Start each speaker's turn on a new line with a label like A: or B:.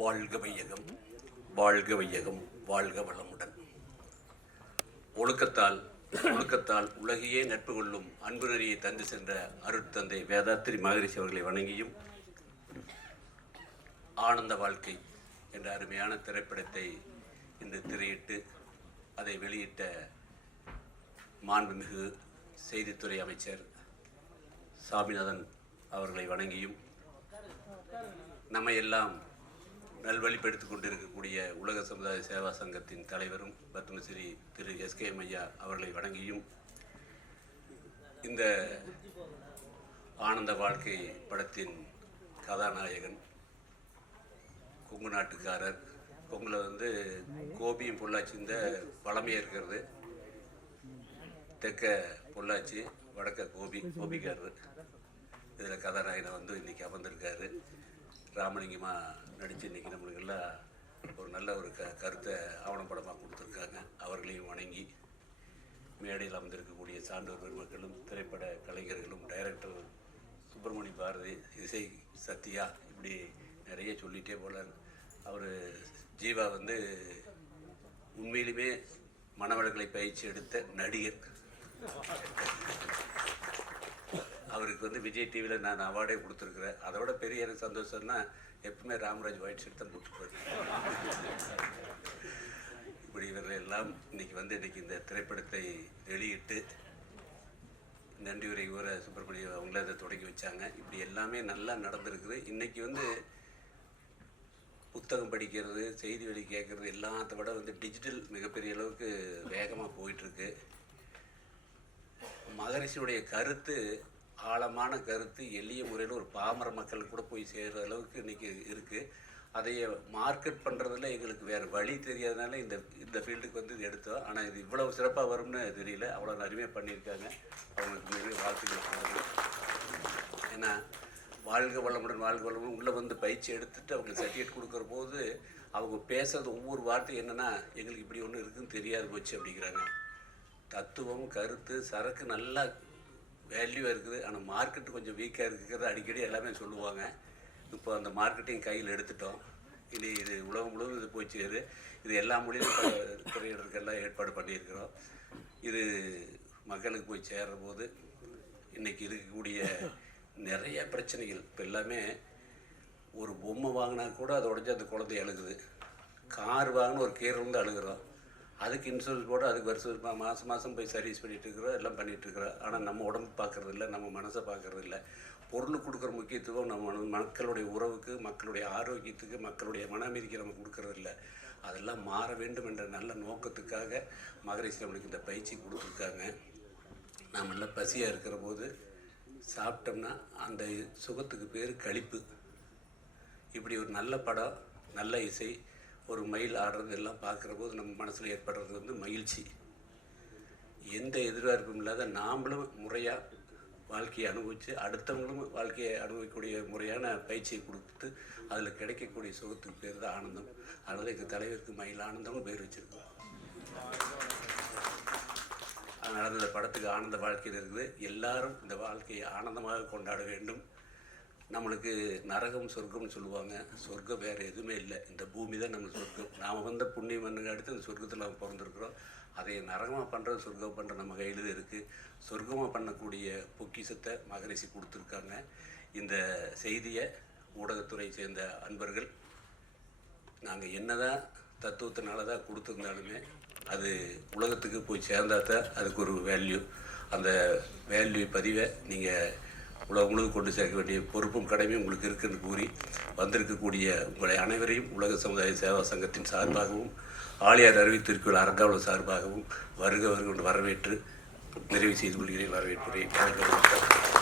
A: வாழ்க வையகம் வாழ்க வையகம் வாழ்க வளமுடன். ஒழுக்கத்தால் ஒழுக்கத்தால் உலகையே நட்பு கொள்ளும் அன்பு நெறியை தந்து சென்ற அருட்தந்தை வேதாத்திரி மகரிஷி அவர்களை வணங்கியும் ஆனந்த வாழ்க்கை என்ற அருமையான திரைப்படத்தை இன்று திரையிட்டு அதை வெளியிட்ட மாண்புமிகு செய்தித்துறை அமைச்சர் சாமிநாதன் அவர்களை வணங்கியும். நம்மை நல்வழிப்படுத்திக் கொண்டிருக்கக்கூடிய உலக சமுதாய சேவா சங்கத்தின் தலைவரும் பத்மஸ்ரீ திரு எஸ்கே ஐயா அவர்களை வணங்கியும் இந்த ஆனந்த வாழ்க்கை படத்தின் கதாநாயகன் கொங்கு நாட்டுக்காரர் கொங்குல வந்து கோபியும் பொள்ளாச்சி இந்த பழமையாக இருக்கிறது. தெற்க பொள்ளாச்சி வடக்க கோபி கோபிக்காரர். இதில் கதாநாயகனை வந்து இன்னைக்கு அமர்ந்திருக்காரு. ராமலிங்கமாக நடித்து இன்னைக்கு நம்மளுக்கு எல்லாம் ஒரு நல்ல ஒரு க கருத்தை ஆவணப்படமாக கொடுத்துருக்காங்க. அவர்களையும் வணங்கி மேடையில் அமர்ந்திருக்கக்கூடிய சான்றோர் பெருமக்களும் திரைப்பட கலைஞர்களும் டைரக்டர் சுப்பிரமணி பாரதி இசை சத்யா இப்படி நிறைய சொல்லிகிட்டே போல அவர் ஜீவா வந்து உண்மையிலுமே மணவர்களை பயிற்சி எடுத்த நடிகர். அவருக்கு வந்து விஜய் டிவியில் நான் அவார்டே கொடுத்துருக்குறேன். அதை விட பெரிய எனக்கு சந்தோஷம்னா எப்பவுமே ராமராஜ் ஒயிட் ஷர்ட் தான் போட்டுருப்பாரு இப்படி இவர்கள் எல்லாம் இன்னைக்கு வந்து இன்னைக்கு இந்த திரைப்படத்தை வெளியிட்டு நன்றி உரை ஊர சுப்பிரமணியம் அவங்கள அதை தொடங்கி வச்சாங்க. இப்படி எல்லாமே நல்லா நடந்திருக்குது. இன்னைக்கு வந்து புத்தகம் படிக்கிறது செய்தி வெளி கேட்குறது எல்லாத்த விட வந்து டிஜிட்டல் மிகப்பெரிய அளவுக்கு வேகமாக போயிட்டுருக்கு மகரிஷியுடைய கருத்து ஆழமான கருத்து எளிய முறையில் ஒரு பாமர மக்கள் கூட போய் சேர்கிற அளவுக்கு இன்னைக்கு இருக்குது அதைய மார்க்கெட் பண்ணுறதுல எங்களுக்கு வேறு வழி தெரியாதனால இந்த இந்த ஃபீல்டுக்கு வந்து இது எடுத்தோம். ஆனால் இது இவ்வளவு சிறப்பாக வரும்னு தெரியல. அவ்வளோ அருமையாக பண்ணியிருக்காங்க. அவங்களுக்கு மிக வாழ்த்துக்கள் ஏன்னா வாழ்க வளமுடன் வாழ்க வளமுடன் உள்ளே வந்து பயிற்சி எடுத்துட்டு அவங்களுக்கு சர்டிஃபிகேட் கொடுக்குற போது அவங்க பேசுறது ஒவ்வொரு வார்த்தையும் என்னென்னா எங்களுக்கு இப்படி ஒன்று இருக்குன்னு தெரியாது போச்சு அப்படிங்கிறாங்க. தத்துவம் கருத்து சரக்கு நல்லா வேல்யூவாக இருக்குது. ஆனால் மார்க்கெட் கொஞ்சம் வீக்காக இருக்கிறது அடிக்கடி எல்லாமே சொல்லுவாங்க. இப்போ அந்த மார்க்கெட்டையும் கையில் எடுத்துட்டோம். இனி இது உலகம் முழுவதும் இது போய் சேரு. இது எல்லா மொழியிலும் ப- ஏற்பாடு பண்ணியிருக்கிறோம். இது மக்களுக்கு போய் சேர்ற போது இன்றைக்கி இருக்கக்கூடிய நிறைய பிரச்சனைகள். இப்போ எல்லாமே ஒரு பொம்மை வாங்கினா கூட அதை உடஞ்சி அந்த குழந்தை அழுகுது. கார் வாங்கின ஒரு கீரை வந்து அழுகுறோம். அதுக்கு இன்சூரன்ஸ் போட்டு அதுக்கு வருஷம் மாதம் மாதம் போய் சர்வீஸ் பண்ணிகிட்டு இருக்கிறோம் எல்லாம் பண்ணிகிட்டு இருக்கிறோம். ஆனால் நம்ம உடம்பு பார்க்குறது இல்லை நம்ம மனசை பார்க்குறது இல்லை. பொருள் கொடுக்குற முக்கியத்துவம் நம்ம மக்களுடைய உறவுக்கு மக்களுடைய ஆரோக்கியத்துக்கு மக்களுடைய மனமீதிக்கு நம்ம கொடுக்கறது இல்லை. அதெல்லாம் மாற வேண்டும் என்ற நல்ல நோக்கத்துக்காக மகரிஷி நம்மளுக்கு இந்த பயிற்சி கொடுத்துருக்காங்க. நாம் எல்லாம் பசியாக இருக்கிற போது சாப்பிட்டோம்னா அந்த சுகத்துக்கு பேர் கழிப்பு இப்படி ஒரு நல்ல படம் நல்ல இசை ஒரு மயில் ஆடுறது எல்லாம் பார்க்குற போது நம்ம மனசில் ஏற்படுறது வந்து மகிழ்ச்சி. எந்த எதிர்பார்ப்பும் இல்லாத நாமளும் முறையாக வாழ்க்கையை அனுபவித்து அடுத்தவங்களும் வாழ்க்கையை அனுபவிக்கக்கூடிய முறையான பயிற்சியை கொடுத்து அதில் கிடைக்கக்கூடிய சுகத்துக்கு பேர் தான் ஆனந்தம். அதனால் எங்கள் தலைவருக்கு மயில் ஆனந்தம்னு பேர் வச்சுருக்கோம். அதனால் இந்த படத்துக்கு ஆனந்த வாழ்க்கையில் இருக்குது. எல்லாரும் இந்த வாழ்க்கையை ஆனந்தமாக கொண்டாட வேண்டும். நம்மளுக்கு நரகம் சொர்க்கம்னு சொல்லுவாங்க. சொர்க்கம் வேறு எதுவுமே இல்லை. இந்த பூமி தான் நம்ம சொர்க்கம். நாம் வந்த புண்ணியம் பண்ணுங்க அடுத்து இந்த சொர்க்கத்தில் நம்ம பிறந்திருக்கிறோம். அதை நரகமாக பண்ணுறது சொர்க்கம் பண்ணுற நம்ம கையில் தான் இருக்குது சொர்க்கமாக பண்ணக்கூடிய பொக்கிஷத்தை மகரிஷி கொடுத்துருக்காங்க. இந்த செய்தியை ஊடகத்துறை சேர்ந்த அன்பர்கள் நாங்கள் என்னதான் தத்துவத்தினால தான் கொடுத்துருந்தாலுமே அது உலகத்துக்கு போய் சேர்ந்தா தான் அதுக்கு ஒரு வேல்யூ அந்த வேல்யூ பதிவை நீங்கள் உலகங்களுக்கு கொண்டு சேர்க்க வேண்டிய பொறுப்பும் கடமையும் உங்களுக்கு இருக்குன்னு கூறி வந்திருக்கக்கூடிய உங்களை அனைவரையும் உலக சமுதாய சேவா சங்கத்தின் சார்பாகவும் ஆலியார் அறிவித்திருக்குள் அரங்காவளம் சார்பாகவும் வருக வருக வரவேற்று நிறைவு செய்து கொள்கிறேன் வரவேற்புரை. வணக்கம்